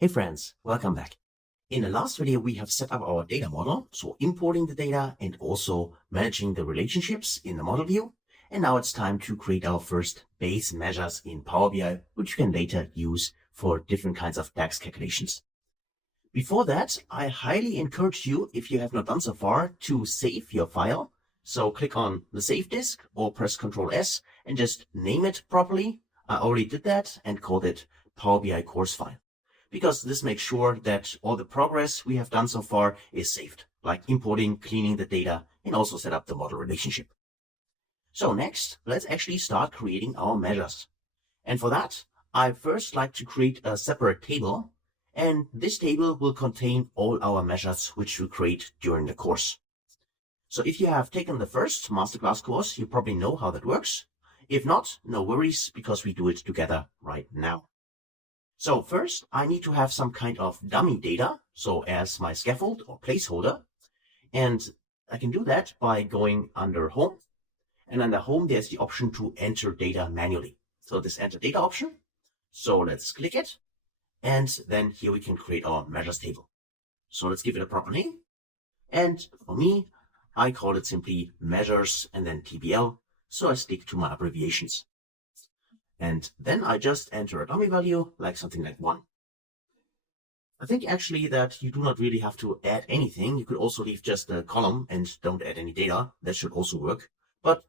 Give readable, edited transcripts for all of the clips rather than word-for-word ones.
Hey friends, welcome back. In the last video, we have set up our data model, so importing the data and also managing the relationships in the model view. And now it's time to create our first base measures in Power BI, which you can later use for different kinds of DAX calculations. Before that, I highly encourage you, if you have not done so far, to save your file. So click on the save disk or press Ctrl S and just name it properly. I already did that and called it Power BI course file, because this makes sure that all the progress we have done so far is saved, like importing, cleaning the data, and also set up the model relationship. So next, let's actually start creating our measures. And for that, I first like to create a separate table, and this table will contain all our measures which we create during the course. So if you have taken the first masterclass course, you probably know how that works. If not, no worries, because we do it together right now. So first, I need to have some kind of dummy data, so as my scaffold or placeholder. And I can do that by going under Home. And under Home, there's the option to enter data manually. So this Enter Data option. So let's click it. And then here we can create our measures table. So let's give it a proper name. And for me, I call it simply measures and then TBL. So I stick to my abbreviations. And then I just enter a dummy value, like something like 1. I think actually that you do not really have to add anything. You could also leave just a column and don't add any data. That should also work, but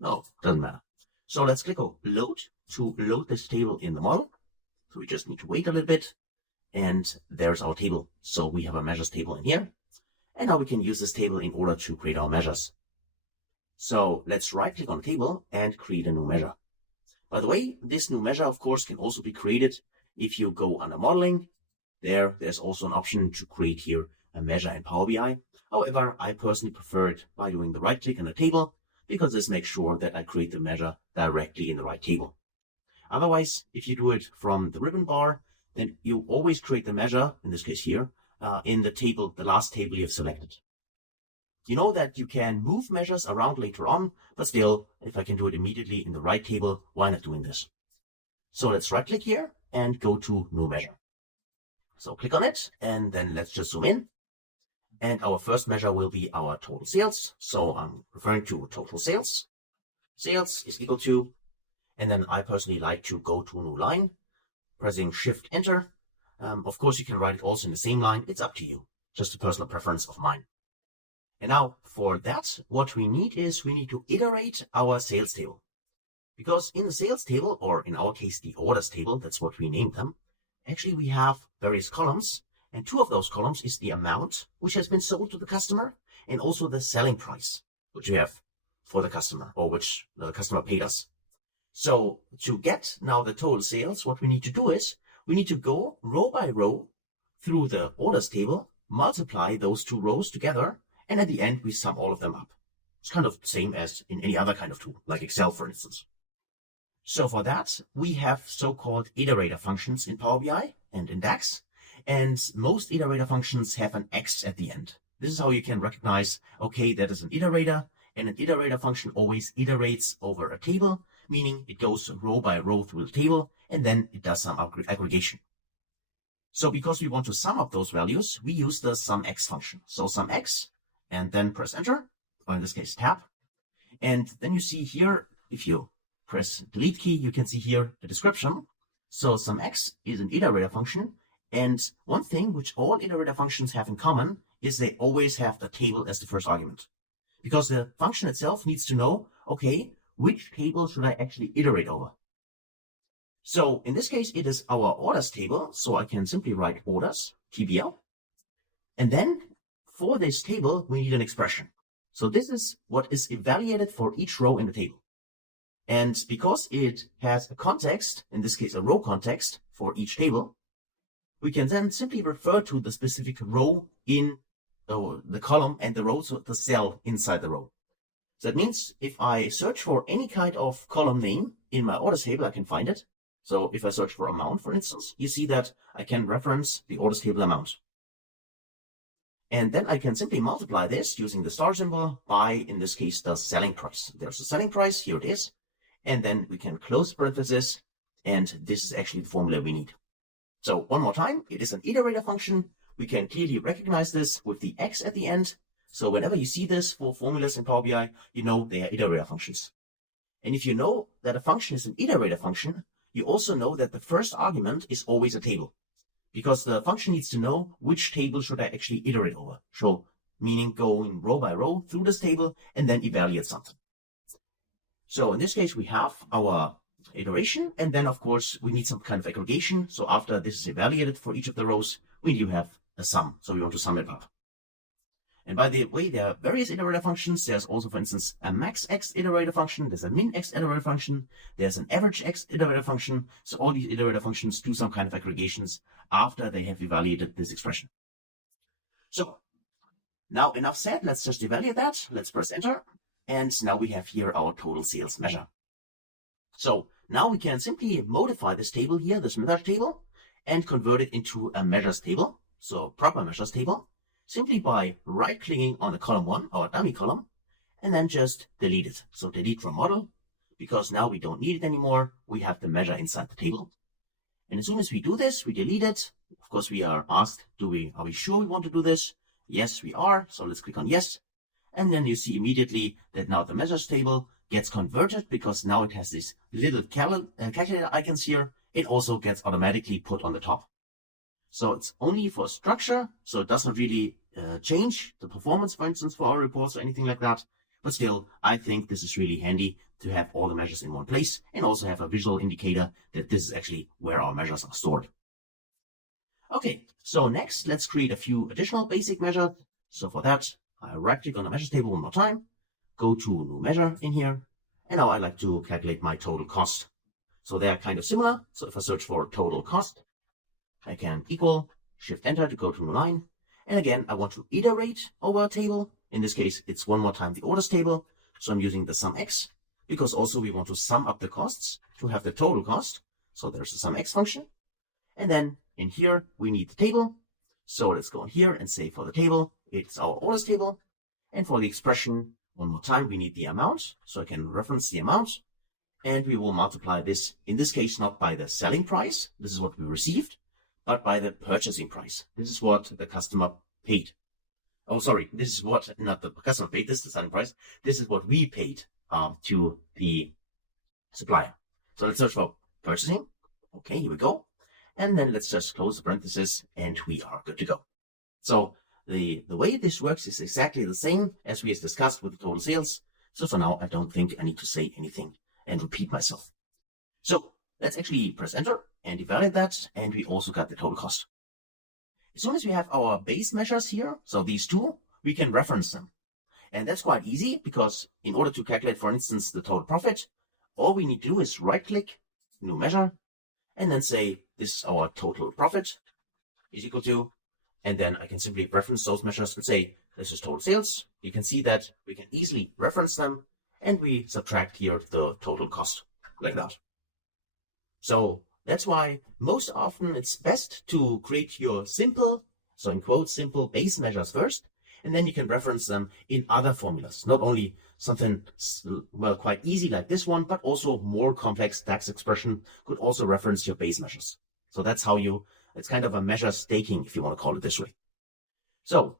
no, doesn't matter. So let's click on Load to load this table in the model. So we just need to wait a little bit, and there's our table. So we have a measures table in here, and now we can use this table in order to create our measures. So let's right click on the table and create a new measure. By the way, this new measure, of course, can also be created if you go under modeling. There's also an option to create here a measure in Power BI. However, I personally prefer it by doing the right click on the table, because this makes sure that I create the measure directly in the right table. Otherwise, if you do it from the ribbon bar, then you always create the measure, in this case here, in the table, the last table you have selected. You know that you can move measures around later on, but still, if I can do it immediately in the right table, why not doing this? So let's right click here and go to New Measure. So click on it, and then let's just zoom in. And our first measure will be our total sales. So I'm referring to total sales. Sales is equal to, and then I personally like to go to a new line, pressing Shift Enter. Of course, you can write it also in the same line. It's up to you. Just a personal preference of mine. And now for that, what we need is we need to iterate our sales table. Because in the sales table, or in our case, the orders table, that's what we named them, actually we have various columns, and 2 of those columns is the amount which has been sold to the customer, and also the selling price, which we have for the customer, or which the customer paid us. So to get now the total sales, what we need to do is we need to go row by row through the orders table, multiply those 2 rows together, and at the end, we sum all of them up. It's kind of the same as in any other kind of tool, like Excel, for instance. So for that, we have so-called iterator functions in Power BI and in DAX. And most iterator functions have an X at the end. This is how you can recognize, okay, that is an iterator. And an iterator function always iterates over a table, meaning it goes row by row through the table, and then it does some aggregation. So because we want to sum up those values, we use the SUMX function. So SUMX, and then press Enter, or in this case, Tab. And then you see here, if you press Delete key, you can see here the description. So SUMX is an iterator function. And one thing which all iterator functions have in common is they always have the table as the first argument. Because the function itself needs to know, okay, which table should I actually iterate over? So in this case, it is our orders table. So I can simply write orders, TBL. And then for this table, we need an expression. So this is what is evaluated for each row in the table. And because it has a context, in this case a row context for each table, we can then simply refer to the specific row in the column and the row, so the cell inside the row. So that means if I search for any kind of column name in my orders table, I can find it. So if I search for amount, for instance, you see that I can reference the orders table amount. And then I can simply multiply this using the star symbol by, in this case, the selling price. There's the selling price, here it is. And then we can close parenthesis, and this is actually the formula we need. So one more time, it is an iterator function. We can clearly recognize this with the X at the end. So whenever you see this for formulas in Power BI, you know they are iterator functions. And if you know that a function is an iterator function, you also know that the first argument is always a table, because the function needs to know which table should I actually iterate over. So meaning going row by row through this table and then evaluate something. So in this case, we have our iteration, and then of course we need some kind of aggregation. So after this is evaluated for each of the rows, we do have a sum. So we want to sum it up. And by the way, there are various iterator functions. There's also, for instance, a max x iterator function. There's a min x iterator function. There's an average x iterator function. So all these iterator functions do some kind of aggregations after they have evaluated this expression. So now enough said. Let's just evaluate that. Let's press enter. And now we have here our total sales measure. So now we can simply modify this table here, this measure table, and convert it into a measures table. So proper measures table, simply by right-clicking on the column 1, our dummy column, and then just delete it. So delete from model, because now we don't need it anymore. We have the measure inside the table. And as soon as we do this, we delete it. Of course, we are asked, are we sure we want to do this? Yes, we are. So let's click on yes. And then you see immediately that now the measures table gets converted, because now it has these little calculator icons here. It also gets automatically put on the top. So it's only for structure, so it doesn't really change the performance, for instance, for our reports or anything like that. But still, I think this is really handy to have all the measures in one place and also have a visual indicator that this is actually where our measures are stored. Okay, so next, let's create a few additional basic measures. So for that, I right-click on the measures table one more time, go to new measure in here, and now I like to calculate my total cost. So they are kind of similar. So if I search for total cost, I can equal, shift enter to go to new line. And again, I want to iterate over a table. In this case, it's one more time the orders table. So I'm using the sum x, because also we want to sum up the costs to have the total cost. So there's the sum x function. And then in here, we need the table. So let's go in here and say for the table, it's our orders table. And for the expression, one more time, we need the amount. So I can reference the amount. And we will multiply this, in this case, not by the selling price. This is what we received, but by the purchasing price. This is what the customer paid. Oh, sorry. This is what, not the customer paid, this is the selling price. This is what we paid to the supplier. So let's search for purchasing. Okay, here we go. And then let's just close the parenthesis and we are good to go. So the way this works is exactly the same as we have discussed with the total sales. So for now, I don't think I need to say anything and repeat myself. So let's actually press enter and evaluate that. And we also got the total cost. As soon as we have our base measures here, so these two, we can reference them. And that's quite easy, because in order to calculate, for instance, the total profit, all we need to do is right click, new measure, and then say this is our total profit is equal to, and then I can simply reference those measures and say this is total sales. You can see that we can easily reference them, and we subtract here the total cost like that. So that's why most often it's best to create your simple, so in quotes, simple base measures first, and then you can reference them in other formulas. Not only something, well, quite easy like this one, but also more complex DAX expression could also reference your base measures. So that's how it's kind of a measure staking, if you want to call it this way. So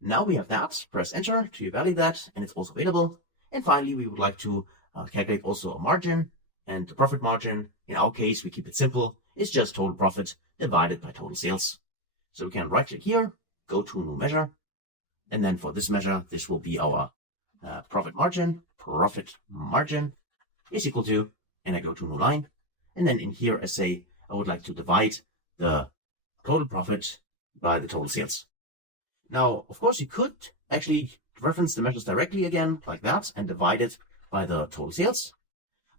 now we have that, press enter to evaluate that, and it's also available. And finally, we would like to calculate also a margin, and the profit margin. In our case, we keep it simple. It's just total profit divided by total sales. So we can right click here, go to new measure. And then for this measure, this will be our profit margin. Profit margin is equal to, and I go to new line. And then in here, I say, I would like to divide the total profit by the total sales. Now, of course, you could actually reference the measures directly again, like that, and divide it by the total sales.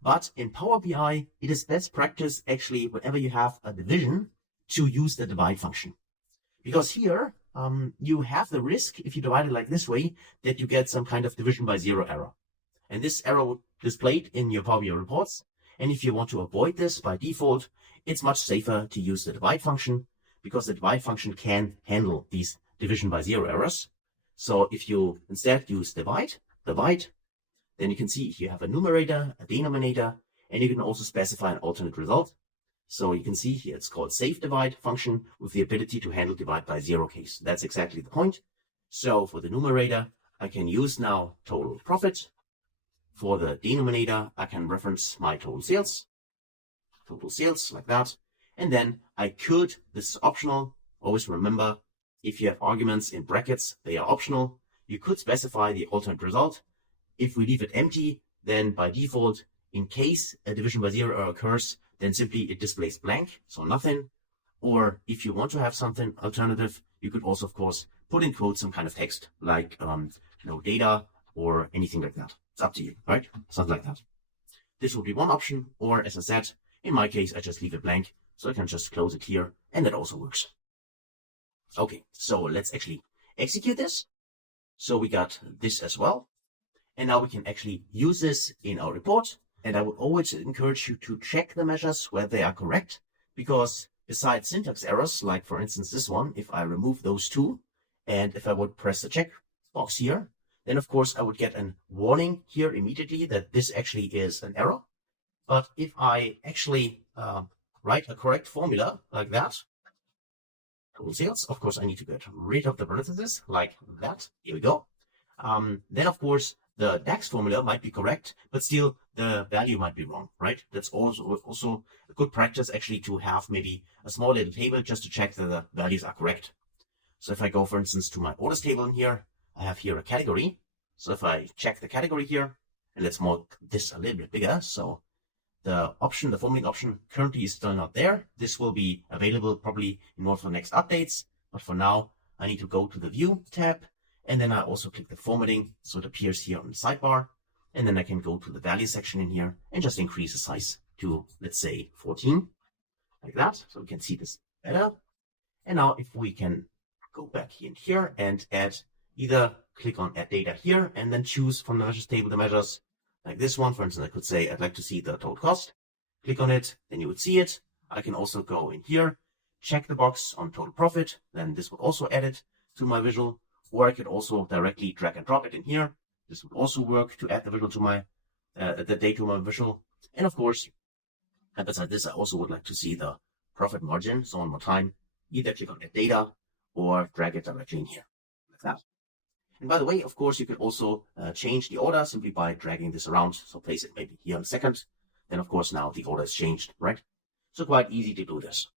But in Power BI, it is best practice actually whenever you have a division to use the divide function. Because here, you have the risk, if you divide it like this way, that you get some kind of division by zero error. And this error will be displayed in your Power BI reports. And if you want to avoid this by default, it's much safer to use the divide function, because the divide function can handle these division by zero errors. So if you instead use divide, then you can see you have a numerator, a denominator, and you can also specify an alternate result. So you can see here it's called save divide function with the ability to handle divide by zero case. That's exactly the point. So for the numerator, I can use now total profit. For the denominator, I can reference my total sales like that. And then I could, this is optional, always remember, if you have arguments in brackets, they are optional. You could specify the alternate result. If we leave it empty, then by default, in case a division by zero error occurs, then simply it displays blank, so nothing. Or if you want to have something alternative, you could also, of course, put in quotes some kind of text, like no data or anything like that. It's up to you, right? Something like that. This would be one option, or as I said, in my case, I just leave it blank, so I can just close it here, and that also works. Okay, so let's actually execute this. So we got this as well. And now we can actually use this in our report. And I would always encourage you to check the measures whether they are correct, because besides syntax errors, like for instance this one, if I remove those two, and if I would press the check box here, then of course I would get a warning here immediately that this actually is an error. But if I actually write a correct formula like that, total sales, of course I need to get rid of the parentheses like that. Here we go. Then of course the DAX formula might be correct, but still the value might be wrong, right? That's also a good practice actually to have maybe a small little table just to check that the values are correct. So if I go, for instance, to my orders table in here, I have here a category. So if I check the category here, and let's make this a little bit bigger. So the formatting option currently is still not there. This will be available probably in one of the next updates. But for now, I need to go to the View tab. And then I also click the formatting, so it appears here on the sidebar. And then I can go to the value section in here and just increase the size to, let's say, 14, like that. So we can see this better. And now if we can go back in here and either click on Add Data here and then choose from the measures table the measures like this one. For instance, I could say I'd like to see the total cost. Click on it, then you would see it. I can also go in here, check the box on total profit. Then this would also add it to my visual. Or I could also directly drag and drop it in here. This would also work to add the visual to my the data to my visual. And of course, besides this, I also would like to see the profit margin. So one more time, either click on Add Data or drag it directly in here, like that. And by the way, of course, you could also change the order simply by dragging this around. So place it maybe here in a second. Then of course now the order is changed, right? So quite easy to do this.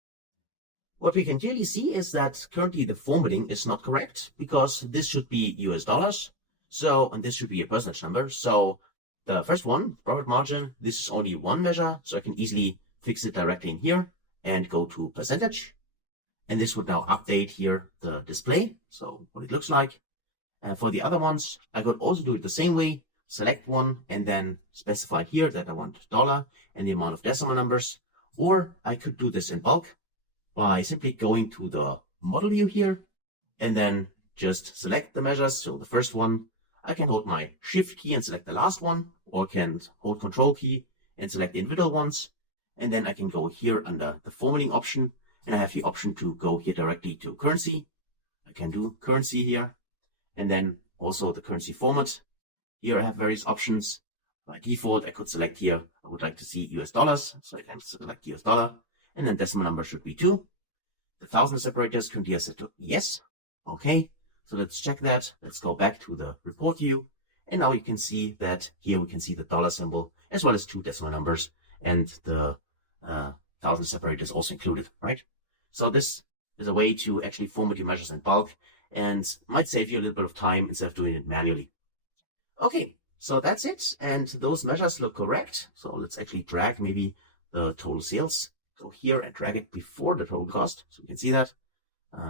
What we can clearly see is that currently the formatting is not correct, because this should be US dollars. So, and this should be a percentage number. So the first one, profit margin, this is only one measure. So I can easily fix it directly in here and go to percentage. And this would now update here the display. So what it looks like. And for the other ones, I could also do it the same way. Select one and then specify here that I want dollar and the amount of decimal numbers. Or I could do this in bulk by simply going to the model view here and then just select the measures. So the first one, I can hold my shift key and select the last one, or can hold control key and select the individual ones. And then I can go here under the formatting option, and I have the option to go here directly to currency. I can do currency here, and then also the currency format. Here I have various options. By default, I could select here, I would like to see US dollars. So I can select US dollar. And then decimal number should be 2. The thousand separators currently are set to yes. Okay, so let's check that. Let's go back to the report view. And now you can see that here we can see the dollar symbol as well as 2 decimal numbers. And the thousand separators also included, right? So this is a way to actually format your measures in bulk and might save you a little bit of time instead of doing it manually. Okay, so that's it. And those measures look correct. So let's actually drag maybe the total sales. Go here and drag it before the total cost. So you can see that.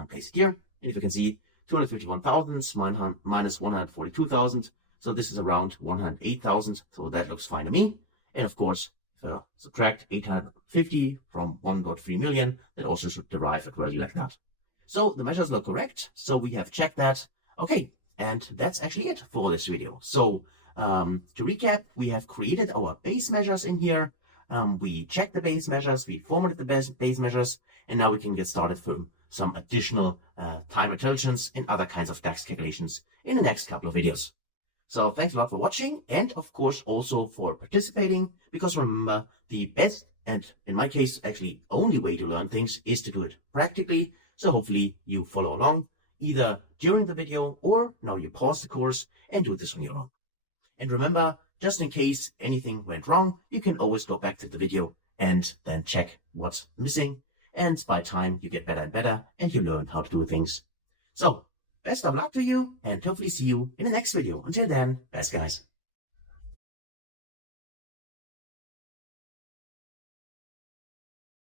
Place it here. And if you can see 251,000 minus 142,000. So this is around 108,000. So that looks fine to me. And of course, if I subtract 850 from 1.3 million, that also should derive a value like that. So the measures look correct. So we have checked that. Okay. And that's actually it for this video. So to recap, we have created our base measures in here. We checked the base measures, we formatted the base measures, and now we can get started from some additional time intelligence and other kinds of DAX calculations in the next couple of videos. So thanks a lot for watching, and of course also for participating, because remember, the best And in my case, actually, only way to learn things is to do it practically. So hopefully you follow along either during the video or now you pause the course and do this on your own. And remember, just in case anything went wrong, you can always go back to the video and then check what's missing. And by time you get better and better and you learn how to do things. So best of luck to you and hopefully see you in the next video. Until then, best guys.